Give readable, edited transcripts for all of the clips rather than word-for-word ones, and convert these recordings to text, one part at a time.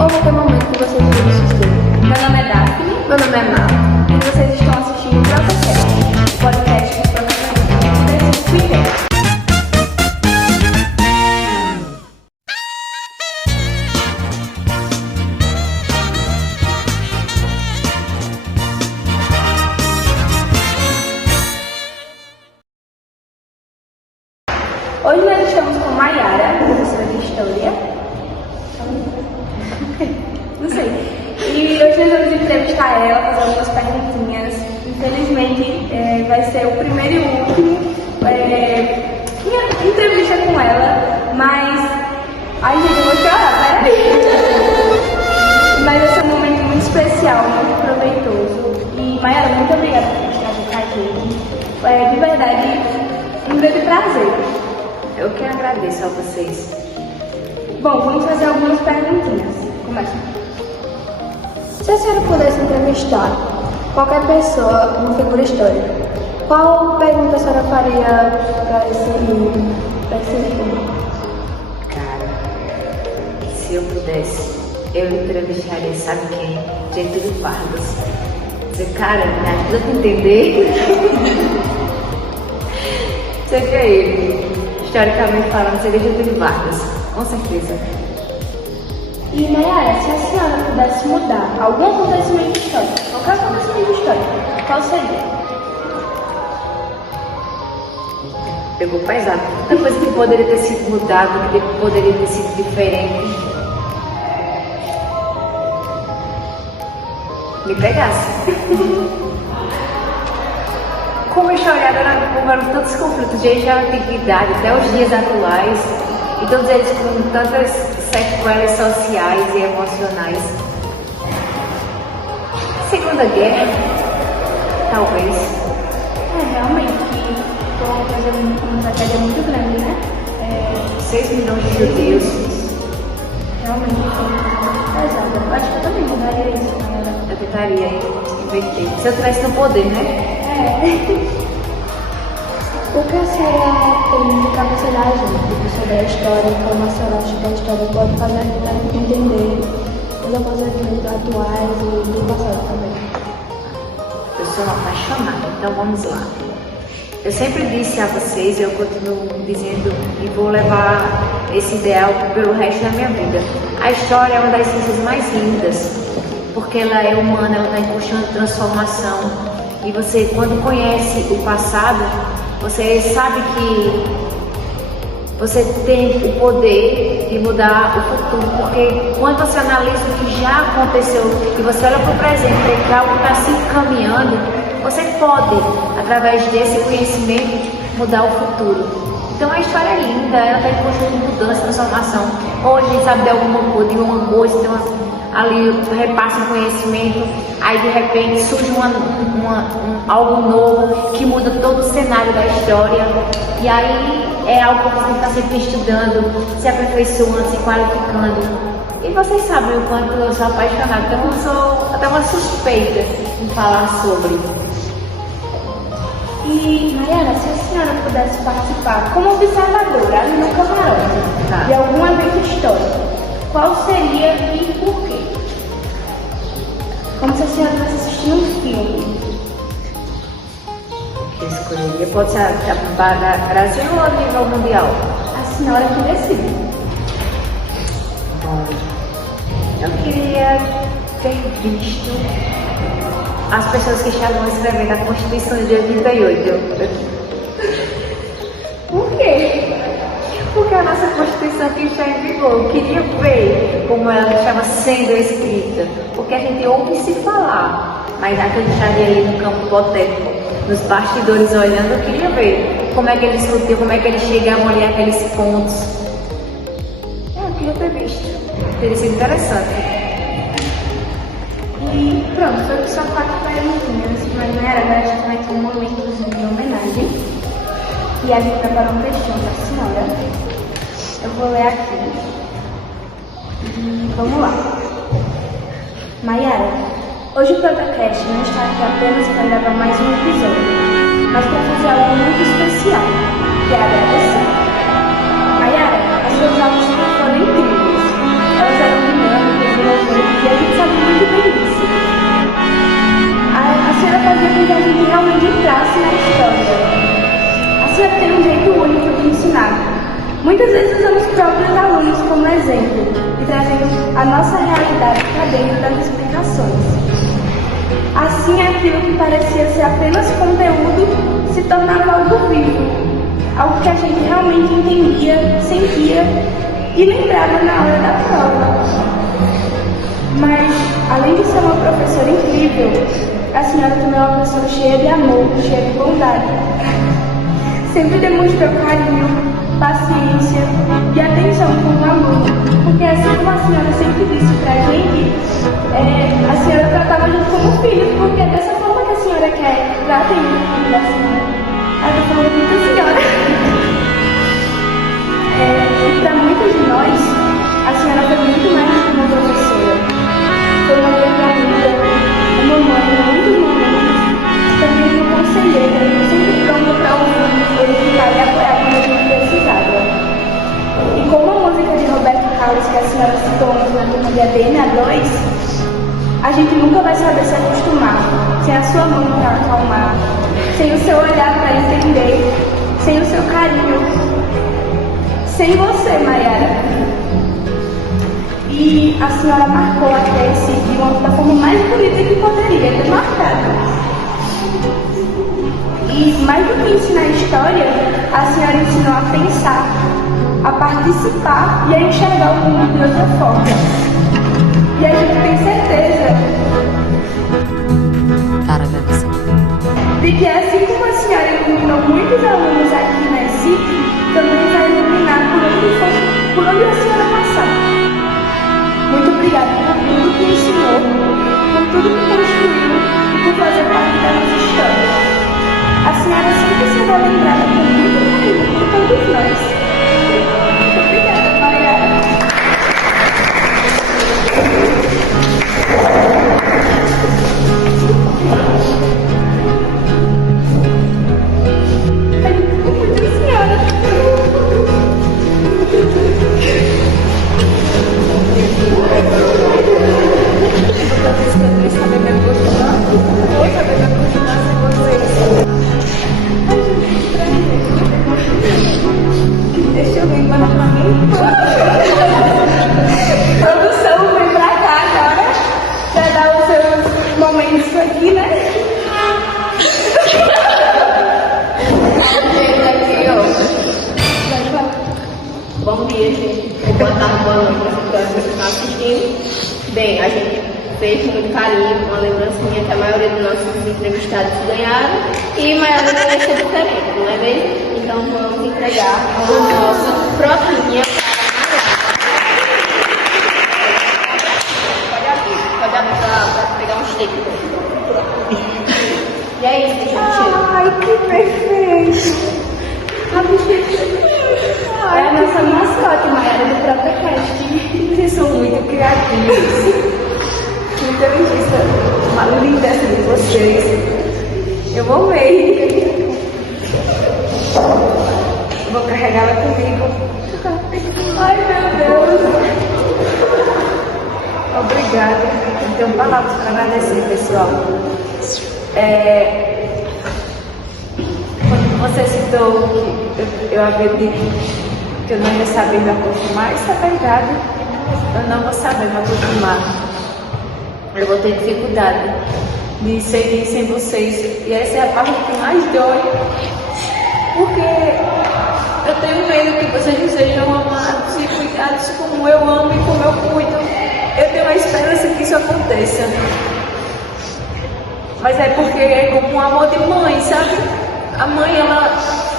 ou qualquer momento que vocês virem assistir. Meu nome é Daphne. Meu nome é Mar. E vocês estão assistindo o ProtaCast, o podcast do ProtaCast da Twitter. Hoje nós estamos com Mayara, professora de História. Não sei. E hoje nós vamos entrevistar ela, fazer algumas perguntinhas. Infelizmente, vai ser o primeiro e último minha entrevista com ela, mas... Ai, gente, eu vou chorar, peraí. Mas vai ser um momento muito especial, muito proveitoso. E, Mayara, muito obrigada por estar aqui com a gente. De verdade, um grande prazer. Eu que agradeço a vocês. Bom, vamos fazer algumas perguntinhas. Começa. Se a senhora pudesse entrevistar qualquer pessoa, uma figura histórica, qual pergunta a senhora faria para esse estudo? Cara, se eu pudesse, eu entrevistaria, sabe quem? Getúlio Vargas. Dizer, cara, me ajuda a entender. Seria ele. Historicamente falando, seria Getúlio Vargas, com certeza. E, Mayara, se a senhora pudesse mudar algum acontecimento histórico, qualquer acontecimento histórico, qual seria? Pegou pesado. Tanta coisa que poderia ter sido mudado, que poderia ter sido diferente. Me pegasse. Como historiadora, houveram tantos conflitos desde a antiguidade até os dias atuais, e todos eles com tantas sequelas sociais e emocionais. Segunda Guerra, talvez. Realmente, que foi uma tragédia muito grande, né? 6 milhões de judeus. Realmente foi uma coisa muito pesada. Eu acho que eu também mudaria isso, Mayara. Eu tentaria inverter. Se eu tivesse no poder, né? O que a senhora tem para você dar a gente sobre a história, como a senhora acha que a história pode fazer a gente entender os acontecimentos atuais e do passado também? Eu sou apaixonada, então vamos lá. Eu sempre disse a vocês, eu continuo dizendo e vou levar esse ideal pelo resto da minha vida. A história é uma das ciências mais lindas, porque ela é humana, ela está em constante transformação. E você, quando conhece o passado, você sabe que você tem o poder de mudar o futuro, porque quando você analisa o que já aconteceu e você olha para o presente, vê que algo está se encaminhando, você pode, através desse conhecimento, mudar o futuro. Então a história é linda, ela está em constante mudança, transformação. Hoje a gente sabe de alguma coisa, de uma coisa, tem ali repassa o conhecimento, aí de repente surge algo novo que muda todo o cenário da história, e aí é algo que você tem que estar sempre estudando, se aperfeiçoando, se qualificando. E vocês sabem o quanto eu sou apaixonada, então eu sou até uma suspeita em falar sobre. E, Mayara, se a senhora pudesse participar como observadora ali no camarote de algum evento histórico, qual seria e por quê? Como se a senhora estivesse assistindo um filme. Eu escolheria, pode ser a Brasil ou a nível mundial? A senhora que decide. Bom, eu queria ter visto as pessoas que estavam escrevendo a Constituição de 88. Por quê? Porque a nossa Constituição aqui está em vigor. Eu queria ver como ela estava sendo escrita. Porque a gente ouve se falar, mas a gente estaria ali no campo hipotético, nos bastidores olhando. Eu queria ver como é que eles discutiam, como é que eles chegavam ali àqueles pontos. Eu queria ter visto. Teria sido interessante. E pronto, foi só 4 perguntinhas, mas não era, agora a gente vai ter um momentozinho de homenagem. E a gente preparou um textinho para a senhora. Eu vou ler aqui. E vamos lá. Mayara, hoje o ProtaCast não está aqui apenas para gravar mais um episódio, mas para fazer algo muito especial, que é agradecer. Mayara, as suas aulas sempre foram incríveis. Elas eram dinâmicas e Muitas vezes usamos os próprios alunos como exemplo e trazemos a nossa realidade para dentro das explicações. Assim, aquilo que parecia ser apenas conteúdo se tornava algo vivo, algo que a gente realmente entendia, sentia e lembrava na hora da prova. Mas, além de ser uma professora incrível, a senhora também é uma pessoa cheia de amor, cheia de bondade. Sempre demonstrou carinho, paciência e atenção com o aluno, porque assim como a senhora sempre disse pra gente, a senhora tratava a gente como filhos, porque é dessa forma que a senhora quer tratar o filho da senhora. A gente falou muito a senhora. E para muitos de nós, a senhora foi muito mais do que uma professora. Foi uma grande amiga, uma mãe em muitos momentos, também uma conselheira, sempre pronta para ouvir, orientar e apoiar quando a gente precisava. E como a música de Roberto Carlos, que a senhora citou na turma de ADN A2, a gente nunca vai saber se acostumar, sem a sua mão para acalmar, sem o seu olhar para entender, sem o seu carinho, sem você, Maiara. E a senhora marcou até esse dia da forma mais bonita que poderia ter marcado. E mais do que ensinar história, a senhora ensinou a pensar, a participar e a enxergar o mundo de outra forma. E a gente tem certeza de que assim como a senhora iluminou muitos alunos aqui na ESIC, também vai iluminar por onde a senhora passar. Muito obrigada por tudo que ensinou, por tudo que construiu e por fazer parte da nossa história. A senhora sempre será lembrada com muito carinho por todos nós. Muito obrigada, Maiara. Deixa eu vir para mim. Produção, vem pra cá agora, pra dar os seus momentos aqui, né? Aqui, ó. Bom dia, gente. Boa tarde, boa noite para você que está assistindo. Bem, a gente fez muito carinho, uma lembrancinha que a maioria dos nossos entrevistados ganharam e a maioria vai ser diferente, não é mesmo? Então vamos entregar a nossa propinha para pode pegar um steak. E é isso, gente. Ai, que perfeito! É a nossa mascote, Maiara, do próprio cast. Vocês são muito criativos. Muita lindeza, uma lindeza de vocês. Eu vou ver. Vou carregá-la comigo. Ai, meu Deus! Obrigada. Não tenho palavras para agradecer, pessoal. Quando você citou que eu acredito que eu não ia saber me acostumar, isso é verdade. Eu não vou saber me acostumar. Eu vou ter dificuldade de seguir sem vocês. E essa é a parte que mais dói. Porque eu tenho medo que vocês não sejam amados e cuidados como eu amo e como eu cuido. Eu tenho a esperança que isso aconteça. Mas é porque é como um amor de mãe, sabe? A mãe, ela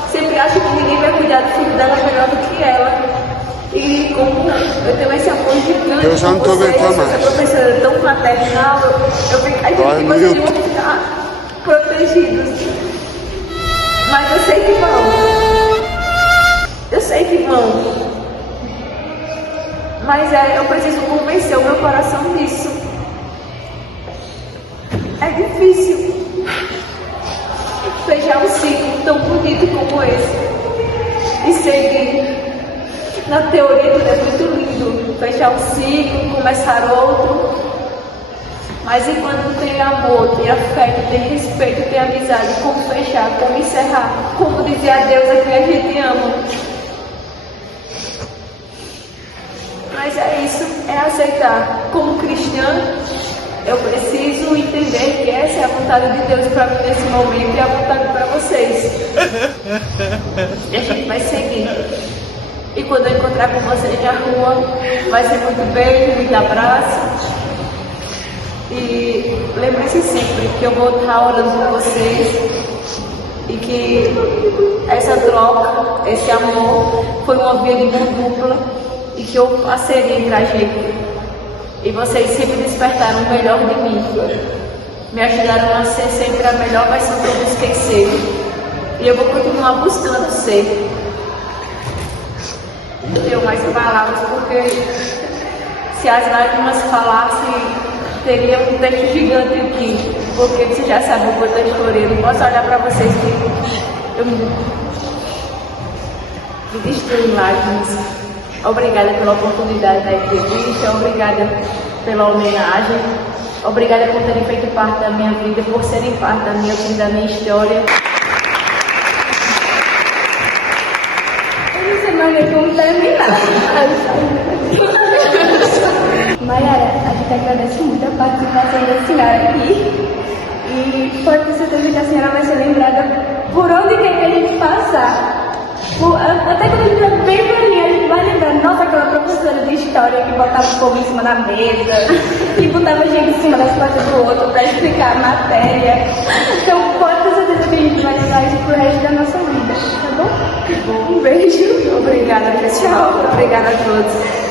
sempre acha que ninguém vai cuidar do filho dela melhor do que ela. E como eu tenho esse amor gigante Eu já não tô vocês, aguentando mais. essa professora tão maternal, eu fico, a gente Ai, que meu vocês vão ficar protegidos. Mas eu sei que vão. Eu sei que vão. Mas eu preciso convencer o meu coração disso. É difícil fechar um ciclo tão bonito como esse e seguir. Na teoria tudo é muito lindo, fechar um ciclo, começar outro. Mas enquanto tem amor, tem afeto, tem respeito, tem amizade, como fechar, como encerrar, como dizer adeus a quem a gente ama. Mas é isso, é aceitar. Como cristã, eu preciso entender que essa é a vontade de Deus para mim nesse momento e a vontade para vocês. E a gente vai seguir. E quando eu encontrar com vocês na rua, vai ser muito beijo, muito abraço. E lembre-se sempre que eu vou estar orando por vocês e que essa troca, esse amor, foi uma via de mão dupla e que eu passei entre a gente. E vocês sempre despertaram o melhor de mim. Me ajudaram a ser sempre a melhor versão que eu busquei ser. E eu vou continuar buscando ser. Não tenho mais palavras, porque se as lágrimas falassem, teria um texto gigante aqui, porque você já sabe o quanto eu chorei. Não posso olhar para vocês que eu me destruí em lágrimas. Obrigada pela oportunidade da entrevista, obrigada pela homenagem, obrigada por terem feito parte da minha vida, por serem parte da minha vida, da minha história. Eu não sei mais como terminar. Mayara, a gente agradece muito a participação da senhora aqui e pode ter certeza que a senhora vai ser lembrada por onde quer que a gente passar. Até quando a gente é bem velhinha, a gente vai lembrar, nossa, aquela professora de história que botava o povo em cima da mesa, que botava gente em cima das costas do outro para explicar a matéria. Então pode ter certeza que a gente vai lembrar isso pro resto da nossa vida, tá bom? Um beijo. Obrigada, pessoal. Obrigada a todos.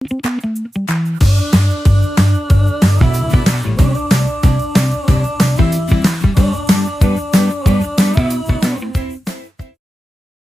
Música